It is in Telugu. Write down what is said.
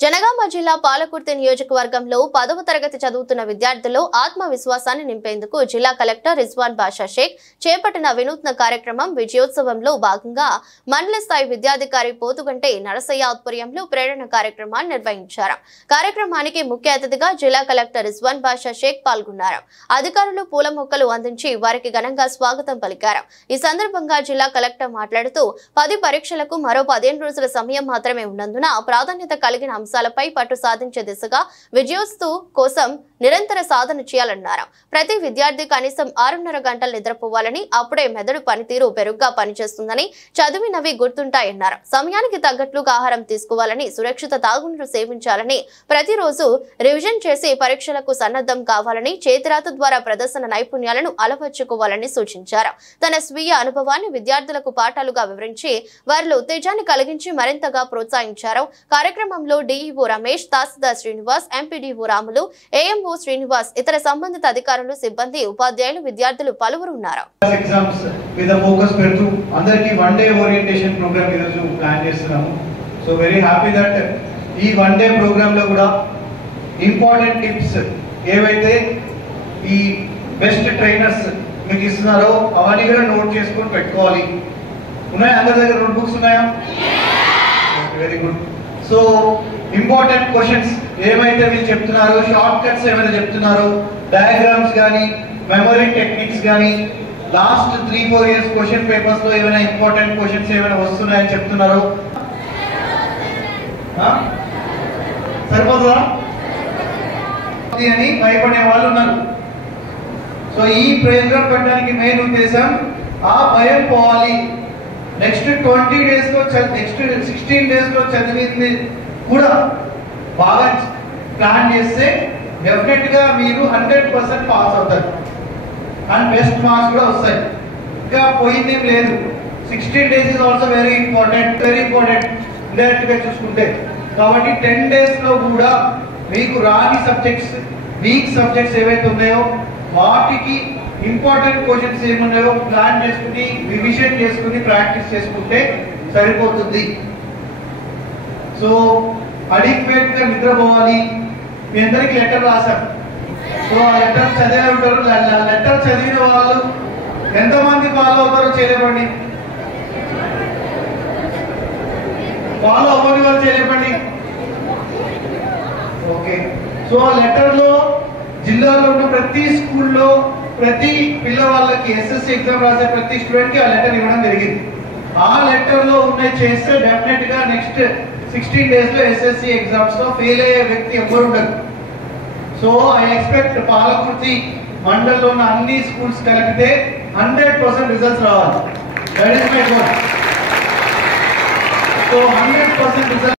జనగామ జిల్లా పాలకుర్తి నియోజకవర్గంలో 10వ తరగతి చదువుతున్న విద్యార్థుల్లో ఆత్మవిశ్వాసాన్ని నింపేందుకు జిల్లా కలెక్టర్ రిజ్వాన్ బాషా షేక్ చేపట్టిన వినూత్న కార్యక్రమం విజయోత్సవంలో భాగంగా మండల స్థాయి విద్యాధికారి పోతుగంటే నరసయ్య ఆధ్వర్యంలో ప్రేరణ కార్యక్రమాన్ని నిర్వహించారు. కార్యక్రమానికి ముఖ్య అతిథిగా జిల్లా కలెక్టర్ రిజ్వాన్ బాషా షేక్ పాల్గొన్నారు. అధికారులు పూల మొక్కలు అందించి వారికి ఘనంగా స్వాగతం పలికారు. ఈ సందర్భంగా జిల్లా కలెక్టర్ మాట్లాడుతూ 10 పరీక్షలకు మరో 15 రోజుల సమయం మాత్రమే ఉన్నందున ప్రాధాన్యత కలిగిన అంశాలపై పట్టు సాధించే దిశగా విజయోత్సవం కోసం నిరంతర సాధన చేయాలన్నారు. ప్రతి విద్యార్థి కనీసం 6.5 గంటలు నిద్రపోవాలని, అప్పుడే మెదడు పనితీరు మెరుగ్గా పనిచేస్తుందని, చదివినవి గుర్తుంటాయన్నారు. సమయానికి తగ్గట్లుగా ఆహారం తీసుకోవాలని, సురక్షిత తాగునీరు సేవించాలని, ప్రతిరోజు రివిజన్ చేసి పరీక్షలకు సన్నద్ధం కావాలని, చేతిరాత ద్వారా ప్రదర్శన నైపుణ్యాలను అలవర్చుకోవాలని సూచించారు. తన స్వీయ అనుభవాన్ని విద్యార్థులకు పాఠాలుగా వివరించి వారిలో ఉత్తేజాన్ని కలిగించి మరింతగా ప్రోత్సహించారు. కార్యక్రమంలో డిఈఓ రమేష్, తహసీల్దార్ శ్రీనివాస్, ఎంపీడీఓ రాములు, ఏఎంఓ శ్రీనివాస్, ఇతర సంబంధిత అధికారులు, సిబ్బంది, ఉపాధ్యాయులు, విద్యార్థులు పలువురు ఉన్నారు. ఎగ్జామ్స్ మీద ఫోకస్ పెడుతూ అందరికీ 1 డే ఓరియంటేషన్ ప్రోగ్రామ్ ఈ రోజు ప్లాన్ చేస్తున్నాము. సో వెరీ హ్యాపీ దట్ ఈ 1 డే ప్రోగ్రామ్ లో కూడా ఇంపార్టెంట్ టిప్స్ ఏవైతే ఈ బెస్ట్ ట్రైనర్స్ మీకు ఇస్తున్నారో అవన్నీ కూడా నోట్ చేసుకొని పెట్టుకోవాలి. ఉన్నాయా? అందరి దగ్గర నోట్ బుక్స్ ఉన్నాయా? Very good. So important questions ఏమైతే వీళ్ళు చెప్తున్నారో, షార్ట్ కట్స్ ఏమైతే చెప్తున్నారో, డయాగ్రామ్స్ కానీ, మెమరీ టెక్నిక్స్ కానీ, లాస్ట్ 3-4 ఇయర్స్ క్వశ్చన్ పేపర్స్ లో ఏమైనా ఇంపార్టెంట్ క్వశ్చన్స్ ఏమైనా వస్తున్నాయని చెప్తున్నారో సరిపోతుందా అని భయపడే వాళ్ళు ఉన్నారు. సో ఈ ప్రోగ్రామ్ పెట్టడానికి మెయిన్ ఉద్దేశం ఆ భయం పోవాలి. నెక్స్ట్ 20 డేస్ లో నెక్స్ట్ 16 డేస్ లో చదివింది కూడా బాగా ప్లాన్ చేస్తే డెఫినెట్ గా మీరు 100% పాస్ అవుతారు అండ్ బెస్ట్ మార్క్స్ కూడా వస్తాయి. ఇంకా పోయిందేం లేదు. 16 days is also very important indirect గా చూసుకుంటే. కాబట్టి 10 డేస్ లో కూడా మీకు రాని సబ్జెక్ట్స్, వీక్ సబ్జెక్ట్స్ ఏవైతే ఉన్నాయో వాటికి ఇంపార్టెంట్ క్వశ్చన్స్ ఏమున్నాయో ప్లాన్ చేసుకుని, రివిజన్ చేసుకుని, ప్రాక్టీస్ చేసుకుంటే సరిపోతుంది. సో అడిక్వేట్ గా నిద్రపోవాలి. మీ అందరికి లెటర్ రాశాం. సో ఆ లెటర్ చదివే ఉంటారు. లెటర్ చదివిన వాళ్ళు ఎంతమంది ఫాలో అవుతారో చేయలేపండి. ఫాలో అవ్వని వాళ్ళు చేయలేపండి. ఓకే. సో ఆ లెటర్ లో జిల్లాలో ఉన్న ప్రతి స్కూల్లో ప్రతి పిల్లవాళ్ళకి ఎస్ఎస్సి ఎగ్జామ్ రాసే ప్రతి స్టూడెంట్ కి ఆ లెటర్ ఇవ్వడం జరిగింది. ఆ లెటర్ లో ఉన్నాయి చేస్తే డెఫినెట్ గా నెక్స్ట్ 16 డేస్ లో ఎస్ఎస్సి ఎగ్జామ్స్ లో ఫెయిల్ అయ్యే వ్యక్తి ఎవరు ఉండరు. సో ఐ ఎక్స్పెక్ట్ పాలకుర్తి మండలంలో ఉన్న అన్ని స్కూల్స్ కలిపితే 100% రిజల్ట్స్ రావాలి. That is my goal. So 100% result